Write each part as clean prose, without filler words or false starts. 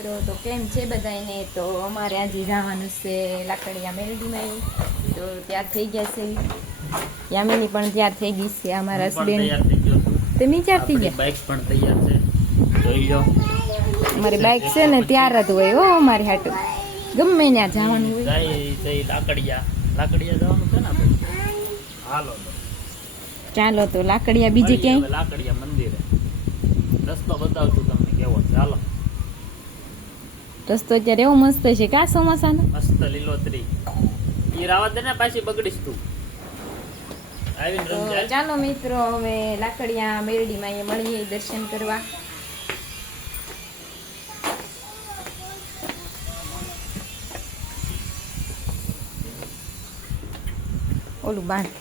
મિત્રો, તો કેમ છે બધાને? તો અમારે આજે જવાનું છે લાકડિયા મેલડીમાં. તો તૈયાર થઈ ગયા છે. યામિની પણ તૈયાર થઈ ગઈ છે. અમારા હસબેન્ડ તમે તૈયાર થઈ ગયા? બાઇક પણ તૈયાર છે, જોઈ લો. અમારી બાઇક છે ને તૈયાર જ હોય હો. અમારી હાટુ ગમે ત્યાં જવાનું હોય. લાકડિયા જવાનું છે ને આપણે. હાલો ચાલો તો લાકડિયા બીજે ક્યાંય લાકડિયા મંદિરે રસ્તો બતાવશું તમને કેવો. ચાલો. રસ્તો અત્યારે એવો મસ્ત છે કા ચોમાસાનો, મસ્ત લીલોતરી. ઈ રાવત દે ને પાછી બગડીશ તું. તો ચાલો મિત્રો, હવે લાકડિયા મેરડીમાં અહીંયા મળીએ દર્શન કરવા. ઓલું બાંધ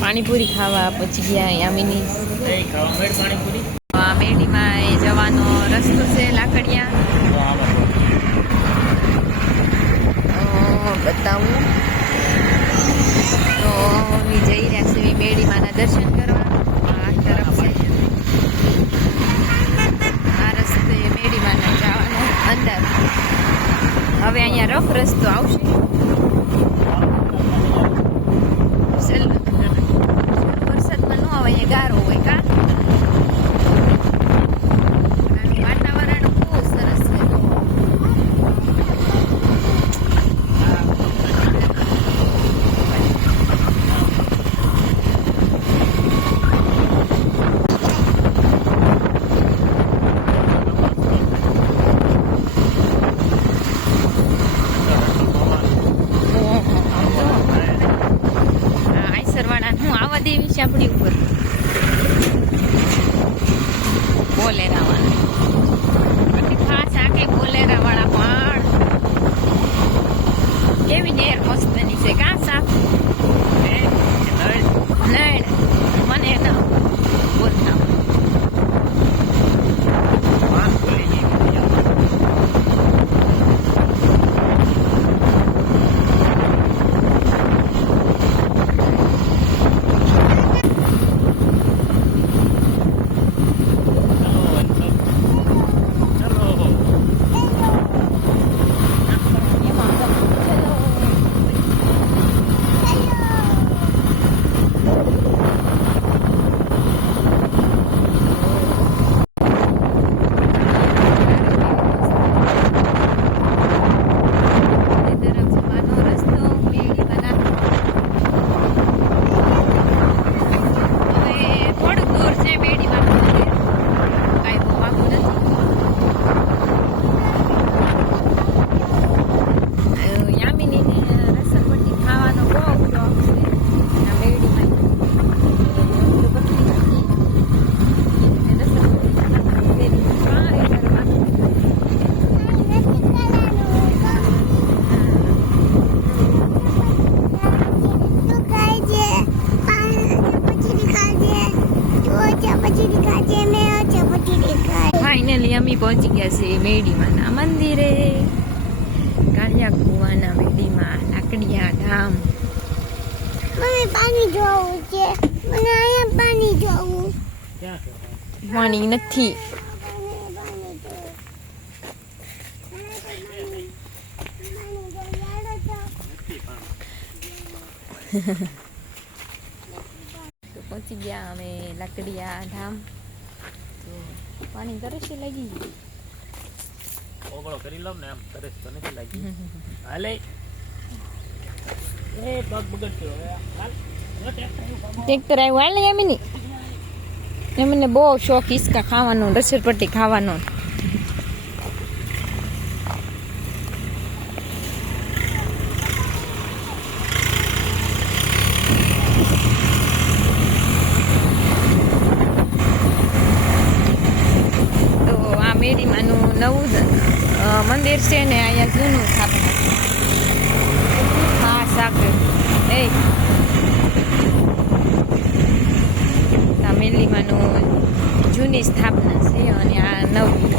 પાણીપુરી ખાવા પછી ગયા યામિની. પાણીપુરી મેરડીમાં એ જવાનો રસ્તો છે લાકડિયા. બતાવું તો જઈ રહ્યા છે મેરડીમાના દર્શન કરવા. આ તરફ છે આ રસ્તે મેરડીમાના જવાનો અંદર. હવે અહીંયા રફ રસ્તો આવશે. વરસાદમાં ન આવે, અહીંયા ગારો હોય કા. વાતાવરણ બહુ સરસ છે. દેવી છે આપણી ઉપર બોલેરા વાળા. ખાસ આખે બોલેરા વાળા પણ કેવી નેર મસ્તની છે કા. સાફ નળ મને ન બોલતા. ફાઇનલી અમે પહોંચી ગયા છે મેરડીમાના મંદિરે. કાળિયા કુવાના મેરડીમાં લાકડિયા ધામ. મને પાણી જોવું છે. મને અહીંયા પાણી જોવું. પાણી નથી. તો પહોંચી ગયા અમે લાકડિયા ધામ. તો પાણી તરસે લાગી ગયું. ઓગળો કરી લઉં ને, આમ તરસ તો નથી લાગી. હાલે એ પગ બગડ્યો હવે. હાલ ટ્રેક્ટર આવ્યું. હાલ યામિની, એમને બહુ શોખ હિસકા ખાવાનો, રસરપટ્ટી ખાવાનો. તો આ મેરડીમાનું નવું મંદિર છે ને, અહીંયા જૂનું સ્થાપના. હા સાગર એ મેરડીમાનું જૂની સ્થાપના છે અને આ નવી.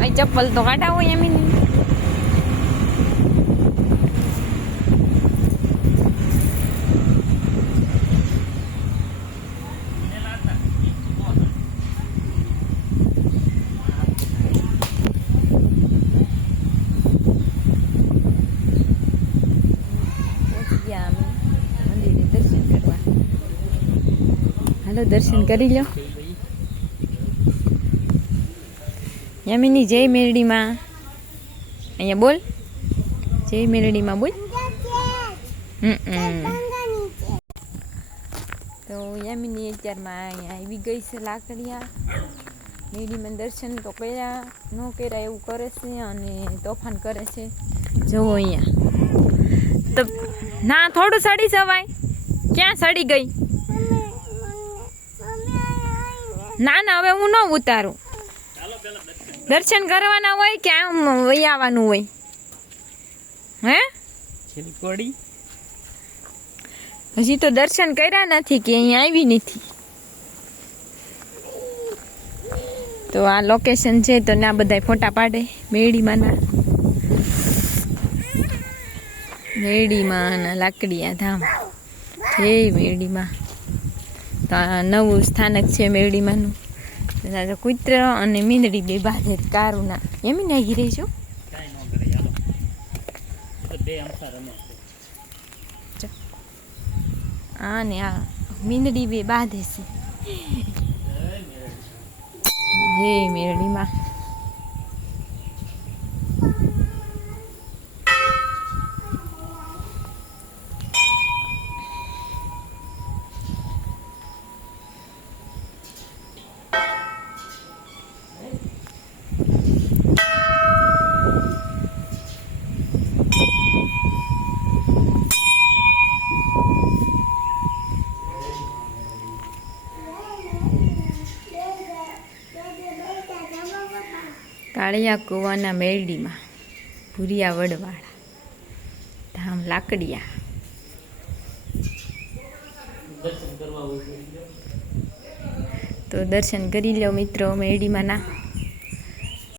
અહીં ચપ્પલ તો કાઢા હોય એમ. હાલો દર્શન કરી લો. કરી લઈ. યામિની જય મેરડીમાં. અહીંયા બોલ, જય મેરડીમાં બોલ. તો યામિની અત્યારમાં અહીંયા આવી ગઈ છે લાકડિયા. મેરડીમાં દર્શન તો કર્યા ન કર્યા એવું કરે છે અને તોફાન કરે છે. જુઓ અહીંયા તો ના થોડું સડી જવાય. ક્યાં સડી ગઈ? ના ના હવે હું ન ઉતારું. દર્શન કરવાના હોય કે આમ વહી આવવાનું હોય? હે છિલકોડી હજી તો દર્શન કર્યા નથી કે અહીંયા આવી નથી. તો આ લોકેશન છે તો ના બધા ફોટા પાડે મેરડીમાંના. મેરડીમાં લાકડિયા ધામ જય મેરડીમાં. તો આ નવું સ્થાનક છે મેરડીમાંનું. કુત્ર અને મીંદડી બે બાંધે કારુના એમ નાગી રહી છું. કાંઈ ન કરે હાલો. એ તો બે અમથા રમે છે. આ ને આ મીંદડી બે બાંધે છે. જય મેરડીમાં. કાળિયા કુવાના મેરડીમાં ભૂરિયા વડવાળા ધામ લાકડિયા. દર્શન કરવા હોય તો દર્શન કરી લો મિત્રો મેરડીમાંના.